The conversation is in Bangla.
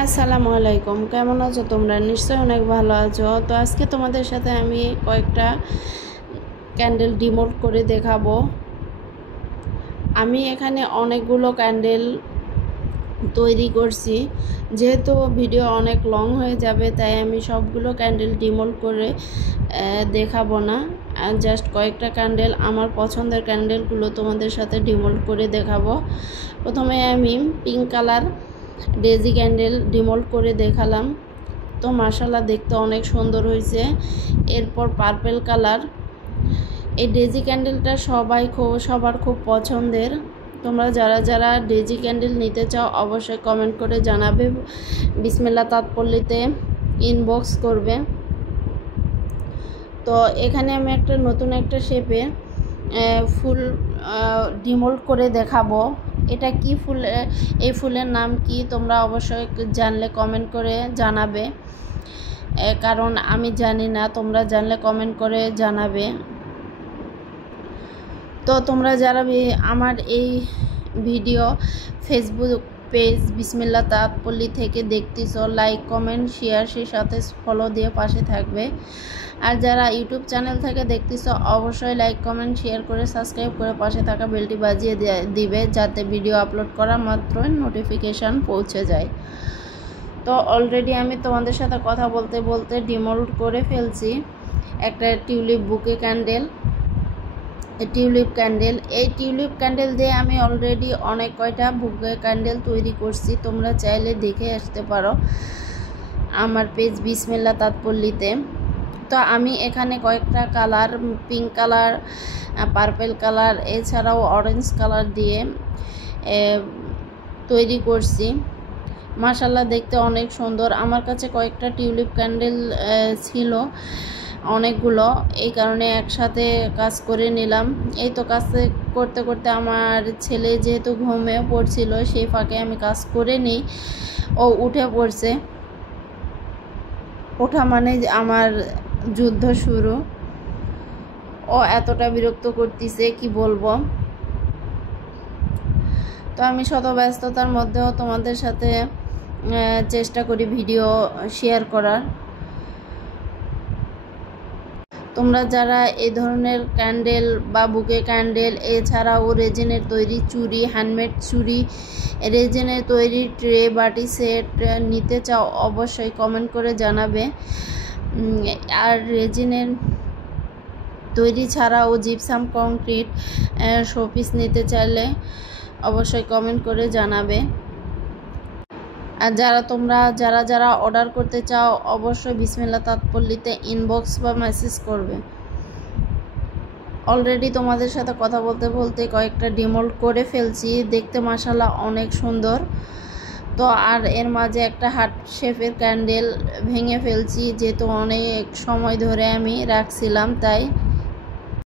আসসালামু আলাইকুম, কেমন আছো তোমরা? নিশ্চয়ই অনেক ভালো আছো। তো আজকে তোমাদের সাথে আমি কয়েকটা ক্যান্ডেল ডিমোল্ড করে দেখাবো। আমি এখানে অনেকগুলো ক্যান্ডেল তৈরি করছি। যেহেতু ভিডিও অনেক লং হয়ে যাবে, তাই আমি সবগুলো ক্যান্ডেল ডিমোল্ড করে দেখাবো না। জাস্ট কয়েকটা ক্যান্ডেল, আমার পছন্দের ক্যান্ডেলগুলো তোমাদের সাথে ডিমোল্ড করে দেখাবো। প্রথমে আমি pink colour daisy candle demould করে দেখালাম। তো মাশাআল্লাহ দেখতে অনেক সুন্দর হয়েছে। এরপর পার্পল কালার, এই ডেজি ক্যান্ডেলটা সবার খুব পছন্দের। তোমরা যারা যারা ডেজি ক্যান্ডেল নিতে চাও অবশ্যই কমেন্ট করে জানাবে, বিসমিল্লাহ তাৎপল্যতে ইনবক্স করবে। তো এখানে আমি নতুন একটা শেপে ফুল ডিমোল্ড করে দেখাবো। এটা কি ফুল, এই ফুলের নাম কি তোমরা অবশ্যই জানলে কমেন্ট করে জানাবে, কারণ আমি জানি না, তোমরা জানলে কমেন্ট করে জানাবে। তো তোমরা যারা আমার এই ভিডিও ফেসবুক পেজ বিসমিল্লাহ তাৎপল্য থেকে দেখতেছো, লাইক কমেন্ট শেয়ার সেই সাথে ফলো দিয়ে পাশে থাকবে। আর যারা ইউটিউব চ্যানেল থেকে দেখতেছো অবশ্যই লাইক কমেন্ট শেয়ার করে সাবস্ক্রাইব করে পাশে থাকা বেলটি বাজিয়ে দিবে, যাতে ভিডিও আপলোড করা মাত্রই নোটিফিকেশান পৌঁছে যায়। তো অলরেডি আমি তোমাদের সাথে কথা বলতে বলতে ডিমোল্ড করে ফেলছি একটা টিউলিপ বুকে ক্যান্ডেল, টিউলিপ ক্যান্ডেল। এই টিউলিপ ক্যান্ডেল দিয়ে আমি অলরেডি অনেক কয়টা বুকে ক্যান্ডেল তৈরি করছি, তোমরা চাইলে দেখে আসতে পারো আমার পেজ বিসমিল্লাহ তাৎপল্যতে। তো আমি এখানে কয়েকটা colour, pink colour, purple colour, এছাড়াও অরেঞ্জ কালার দিয়ে তৈরি করছি। মাশাআল্লাহ দেখতে অনেক সুন্দর। আমার কাছে কয়েকটা টিউলিপ ক্যান্ডেল ছিল অনেকগুলো, এই কারণে একসাথে কাজ করে নিলাম। এই তো কাজ করতে করতে আমার ছেলে যেহেতু ঘুমিয়ে পড়ছিল, সেই ফাঁকে আমি কাজ করে নিই। ও উঠে পড়ছে, ওঠা মানে আমার যুদ্ধ শুরু। ও এতটা বিরক্ত করতেছে কি বলবো। তো আমি শত ব্যস্ততার মধ্যেও তোমাদের সাথে চেষ্টা করি ভিডিও শেয়ার করার। তোমরা যারা এই ধরনের ক্যান্ডেল বা বুকে ক্যান্ডেল, এছাড়াও রেজিনের তৈরি চুড়ি, হ্যান্ডমেড চুড়ি, রেজিনের তৈরি ট্রে, বাটি সেট নিতে চাও অবশ্যই কমেন্ট করে জানাবে। আর রেজিনের তৈরি ছাড়াও জিপসাম কংক্রিট শোপিস নিতে চাইলে অবশ্যই কমেন্ট করে জানাবে। আর যারা যারা অর্ডার করতে চাও অবশ্যই বিসমিল্লাহ তাৎপল্যতে ইনবক্স বা মেসেজ করবে। অলরেডি তোমাদের সাথে কথা বলতে বলতে কয়েকটা ডিমোল্ড করে ফেলছি, দেখতে মাশাআল্লাহ অনেক সুন্দর। তো আর এর মাঝে একটা হার্ট শেপের ক্যান্ডেল ভেঙে ফেলছি, যেহেতু অনেক সময় ধরে আমি রাখছিলাম তাই।